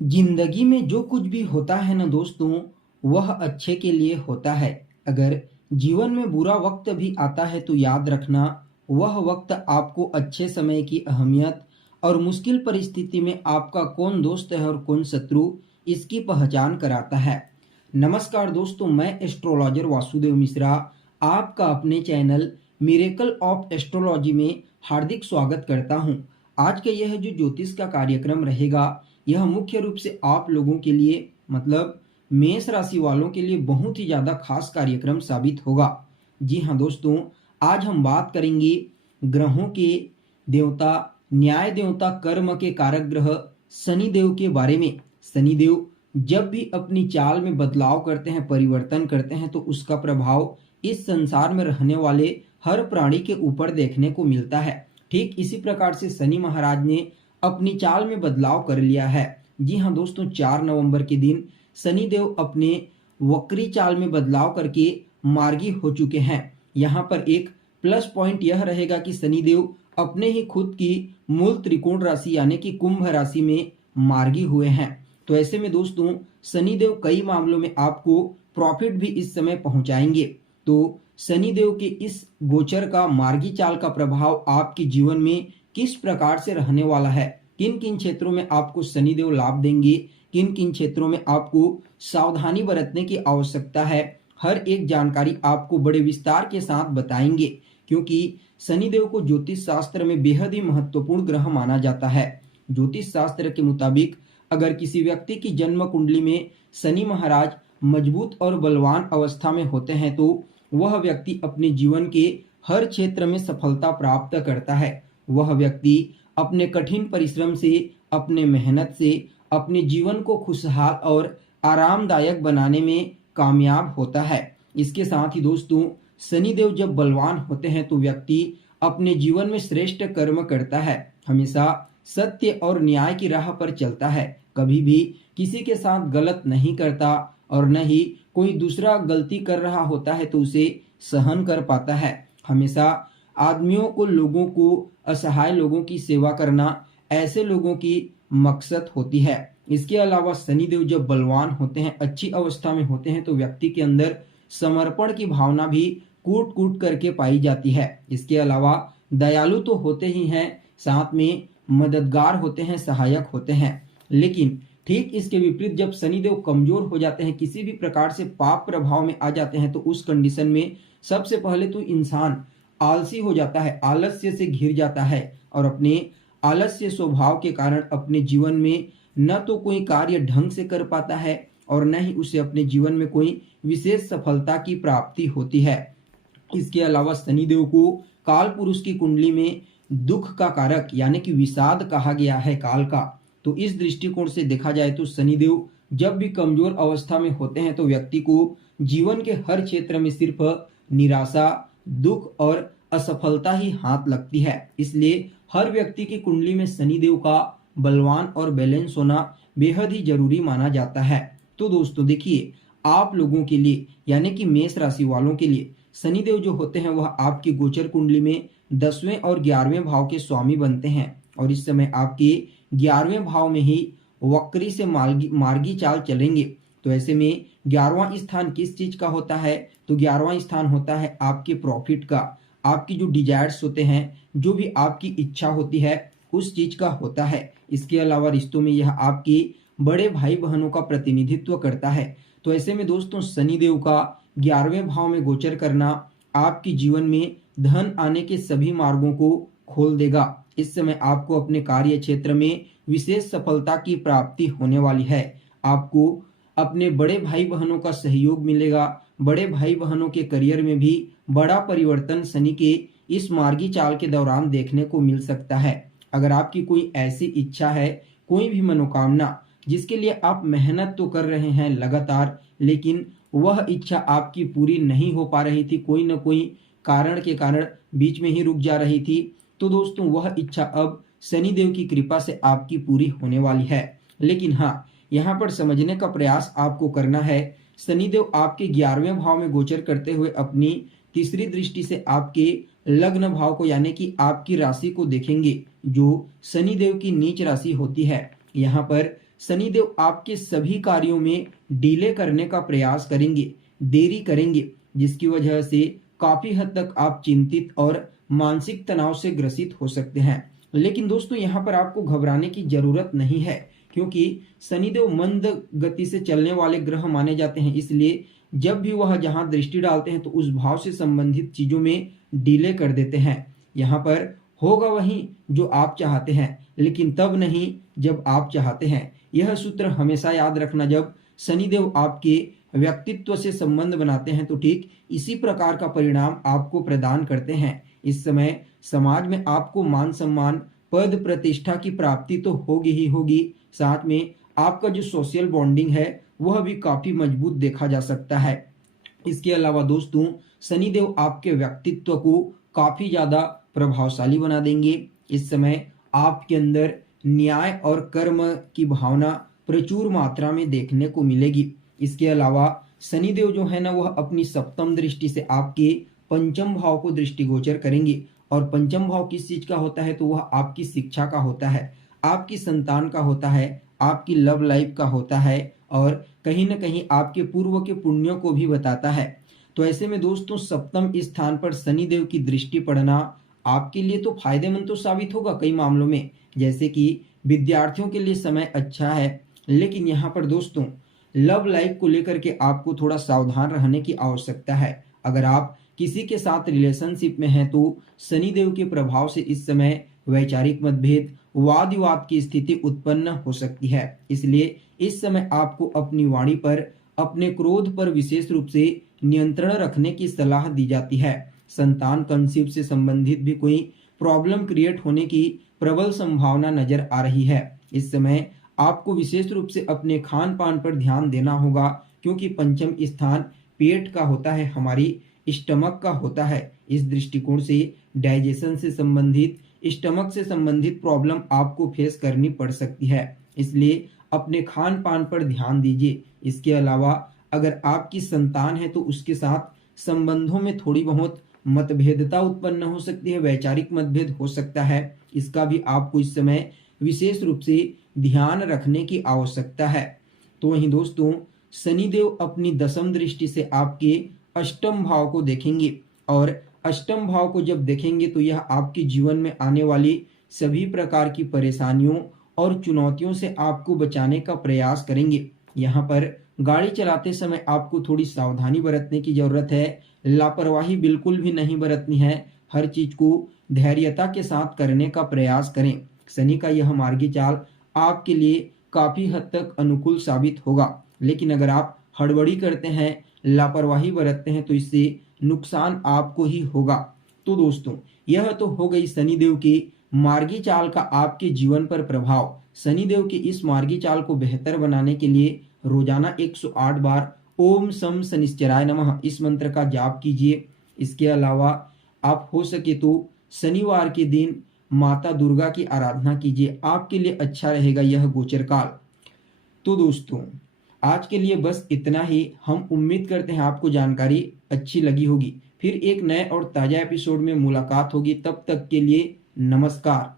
जिंदगी में जो कुछ भी होता है ना दोस्तों, वह अच्छे के लिए होता है। अगर जीवन में बुरा वक्त भी आता है तो याद रखना, वह वक्त आपको अच्छे समय की अहमियत और मुश्किल परिस्थिति में आपका कौन दोस्त है और कौन शत्रु, इसकी पहचान कराता है। नमस्कार दोस्तों, मैं एस्ट्रोलॉजर वासुदेव मिश्रा आपका अपने चैनल मिरेकल ऑफ एस्ट्रोलॉजी में हार्दिक स्वागत करता हूं। आज का यह जो ज्योतिष का कार्यक्रम रहेगा, यह मुख्य रूप से आप लोगों के लिए मतलब मेष राशि वालों के लिए बहुत ही ज्यादा खास कार्यक्रम साबित होगा। जी हाँ दोस्तों, आज हम बात करेंगे ग्रहों के देवता, न्याय देवता, कर्म के कारक ग्रह शनि देव के बारे में। शनि देव जब भी अपनी चाल में बदलाव करते हैं, परिवर्तन करते हैं, तो उसका प्रभाव इस संसार में रहने वाले हर प्राणी के ऊपर देखने को मिलता है। ठीक इसी प्रकार से शनि महाराज ने अपनी चाल में बदलाव कर लिया है। जी हाँ दोस्तों, 4 नवंबर के दिन शनि देव अपने वक्री चाल में बदलाव करके मार्गी हो चुके हैं। यहाँ पर एक प्लस पॉइंट यह रहेगा कि शनि देव अपने ही खुद की मूल त्रिकोण राशि यानी कि कुंभ राशि में मार्गी हुए हैं। तो ऐसे में दोस्तों, शनि देव कई मामलों में आपको प्रॉफिट भी इस समय पहुंचाएंगे। तो शनि देव के इस गोचर का, मार्गी चाल का प्रभाव आपके जीवन में किस प्रकार से रहने वाला है, किन किन क्षेत्रों में आपको शनिदेव लाभ देंगे, किन किन क्षेत्रों में आपको सावधानी बरतने की आवश्यकता है, हर एक जानकारी आपको बड़े विस्तार के साथ बताएंगे। क्योंकि शनिदेव को ज्योतिष शास्त्र में बेहद ही महत्वपूर्ण ग्रह माना जाता है। ज्योतिष शास्त्र के मुताबिक अगर किसी व्यक्ति की जन्म कुंडली में शनि महाराज मजबूत और बलवान अवस्था में होते हैं तो वह व्यक्ति अपने जीवन के हर क्षेत्र में सफलता प्राप्त करता है। वह व्यक्ति अपने कठिन परिश्रम से, अपने मेहनत से अपने जीवन को खुशहाल और आरामदायक बनाने में कामयाब होता है। इसके साथ ही दोस्तों, शनिदेव जब बलवान होते हैं तो व्यक्ति अपने जीवन में श्रेष्ठ कर्म करता है, हमेशा सत्य और न्याय की राह पर चलता है, कभी भी किसी के साथ गलत नहीं करता और न ही कोई दूसरा गलती कर रहा होता है तो उसे सहन कर पाता है। हमेशा आदमियों को, लोगों को, असहाय लोगों की सेवा करना ऐसे लोगों की मकसद होती है। इसके अलावा शनिदेव जब बलवान होते हैं, अच्छी अवस्था में होते हैं, तो व्यक्ति के अंदर समर्पण की भावना भी कूट कूट करके पाई जाती है। इसके अलावा दयालु तो होते ही हैं, साथ में मददगार होते हैं, सहायक होते हैं। लेकिन ठीक इसके विपरीत जब शनिदेव कमजोर हो जाते हैं, किसी भी प्रकार से पाप प्रभाव में आ जाते हैं, तो उस कंडीशन में सबसे पहले तो इंसान आलसी हो जाता है, आलस्य से घिर जाता है और अपने आलस्य स्वभाव के कारण अपने जीवन में न तो कोई कार्य ढंग से कर पाता है और न ही उसे अपने जीवन में कोई विशेष सफलता की प्राप्ति होती है। इसके अलावा शनिदेव को काल पुरुष की कुंडली में दुख का कारक यानी कि विषाद कहा गया है, काल का। तो इस दृष्टिकोण से देखा जाए तो शनिदेव जब भी कमजोर अवस्था में होते हैं तो व्यक्ति को जीवन के हर क्षेत्र में सिर्फ निराशा, दुख और असफलता ही हाथ लगती है। इसलिए हर व्यक्ति की कुंडली में शनिदेव का बलवान और बैलेंस होना बेहद ही जरूरी माना जाता है। तो दोस्तों देखिए, आप लोगों के लिए यानी कि मेष राशि वालों के लिए शनिदेव जो होते हैं वह आपकी गोचर कुंडली में 10वें और 11वें भाव के स्वामी बनते हैं और इस समय आपके 11वें भाव में ही वक्री से मार्गी चाल चलेंगे। तो ऐसे में 11वां स्थान किस चीज का होता है, तो 11वां स्थान होता है आपके प्रॉफिट का, आपकी जो डिजायर्स होते हैं, जो भी आपकी इच्छा होती है उस चीज का होता है। इसके अलावा रिश्तों में यह आपके बड़े भाई बहनों का प्रतिनिधित्व करता है। तो ऐसे में दोस्तों, शनिदेव का 11वें भाव में गोचर करना आपके जीवन में धन आने के सभी मार्गों को खोल देगा। इस समय आपको अपने कार्य क्षेत्र में विशेष सफलता की प्राप्ति होने वाली है। आपको अपने बड़े भाई बहनों का सहयोग मिलेगा। बड़े भाई बहनों के करियर में भी बड़ा परिवर्तन शनि के इस मार्गी चाल के दौरान देखने को मिल सकता है। अगर आपकी कोई ऐसी इच्छा है, कोई भी मनोकामना जिसके लिए आप मेहनत तो कर रहे हैं लगातार, लेकिन वह इच्छा आपकी पूरी नहीं हो पा रही थी, कोई न कोई कारण के कारण बीच में ही रुक जा रही थी, तो दोस्तों वह इच्छा अब शनिदेव की कृपा से आपकी पूरी होने वाली है। लेकिन हाँ, यहाँ पर समझने का प्रयास आपको करना है, शनिदेव आपके 11वें भाव में गोचर करते हुए अपनी तीसरी दृष्टि से आपके लग्न भाव को यानी कि आपकी राशि को देखेंगे, जो शनिदेव की नीच राशि होती है। यहाँ पर शनिदेव आपके सभी कार्यों में डिले करने का प्रयास करेंगे, देरी करेंगे, जिसकी वजह से काफी हद तक आप चिंतित और मानसिक तनाव से ग्रसित हो सकते हैं। लेकिन दोस्तों यहाँ पर आपको घबराने की जरूरत नहीं है, क्योंकि शनिदेव मंद गति से चलने वाले ग्रह माने जाते हैं। इसलिए जब भी वह जहां दृष्टि डालते हैं तो उस भाव से संबंधित चीजों में डिले कर देते हैं। यहाँ पर होगा वही जो आप चाहते हैं, लेकिन तब नहीं जब आप चाहते हैं। यह सूत्र हमेशा याद रखना। जब शनिदेव आपके व्यक्तित्व से संबंध बनाते हैं तो ठीक इसी प्रकार का परिणाम आपको प्रदान करते हैं। इस समय समाज में आपको मान सम्मान, पद प्रतिष्ठा की प्राप्ति तो होगी ही होगी, साथ में आपका जो सोशल बॉन्डिंग है वह भी काफी मजबूत देखा जा सकता है। इसके अलावा दोस्तों शनिदेव आपके व्यक्तित्व को काफी ज्यादा प्रभावशाली बना देंगे। इस समय आपके अंदर न्याय और कर्म की भावना प्रचुर मात्रा में देखने को मिलेगी। इसके अलावा शनिदेव जो है ना वह अपनी सप्तम दृष्टि से आपके पंचम भाव को दृष्टिगोचर करेंगे। और पंचम भाव किस चीज का होता है? तो वह आपकी शिक्षा का होता है, आपकी संतान का होता है, आपकी लव लाइफ का होता है और कहीं ना कहीं आपके पूर्व के पुण्यों को भी बताता है। तो ऐसे में दोस्तों सप्तम स्थान पर शनिदेव की दृष्टि पड़ना आपके लिए तो फायदेमंद तो साबित होगा कई मामलों में। जैसे कि विद्यार्थियों के लिए समय अच्छा है, लेकिन यहाँ पर दोस्तों लव लाइफ को लेकर के आपको थोड़ा सावधान रहने की आवश्यकता है। अगर आप किसी के साथ रिलेशनशिप में हैं तो शनिदेव के प्रभाव से इस समय वैचारिक मतभेद, वाद विवाद की स्थिति उत्पन्न हो सकती है। इसलिए इस समय आपको अपनी वाणी पर, अपने क्रोध पर विशेष रूप से नियंत्रण रखने की सलाह दी जाती है। संतान कंसीव से संबंधित भी कोई प्रॉब्लम क्रिएट होने की प्रबल संभावना नजर आ रही है। इस समय आपको विशेष रूप से अपने खान पान पर ध्यान देना होगा, क्योंकि पंचम स्थान पेट का होता है, हमारी स्टमक का होता है। इस दृष्टिकोण से डाइजेशन से संबंधित, स्टमक से संबंधित प्रॉब्लम आपको फेस करनी पड़ सकती है। इसलिए अपने खान पान पर ध्यान दीजिए। इसके अलावा अगर आपकी संतान है तो उसके साथ संबंधों में थोड़ी बहुत मतभेदता उत्पन्न हो सकती है, वैचारिक मतभेद हो सकता है। इसका भी आपको इस समय विशेष रूप से ध्यान रखने की आवश्यकता है। तो वहीं दोस्तों शनिदेव अपनी दसम दृष्टि से आपके अष्टम भाव को देखेंगे और अष्टम भाव को जब देखेंगे तो यह आपके जीवन में आने वाली सभी प्रकार की परेशानियों और चुनौतियों से आपको बचाने का प्रयास करेंगे। यहाँ पर गाड़ी चलाते समय आपको थोड़ी सावधानी बरतने की जरूरत है, लापरवाही बिल्कुल भी नहीं बरतनी है। हर चीज को धैर्यता के साथ करने का प्रयास करें। शनि का यह मार्गी चाल आपके लिए काफी हद तक अनुकूल साबित होगा, लेकिन अगर आप हड़बड़ी करते हैं, लापरवाही बरतते हैं तो इससे नुकसान आपको ही होगा। तो दोस्तों यह तो हो गई शनिदेव की मार्गी चाल का आपके जीवन पर प्रभाव। शनिदेव की इस मार्गी चाल को बेहतर बनाने के लिए रोजाना 108 बार ओम सम शनिश्चराय नमः इस मंत्र का जाप कीजिए। इसके अलावा आप हो सके तो शनिवार के दिन माता दुर्गा की आराधना कीजिए, आपके लिए अच्छा रहेगा यह गोचर काल। तो दोस्तों आज के लिए बस इतना ही। हम उम्मीद करते हैं आपको जानकारी अच्छी लगी होगी। फिर एक नए और ताजा एपिसोड में मुलाकात होगी। तब तक के लिए नमस्कार।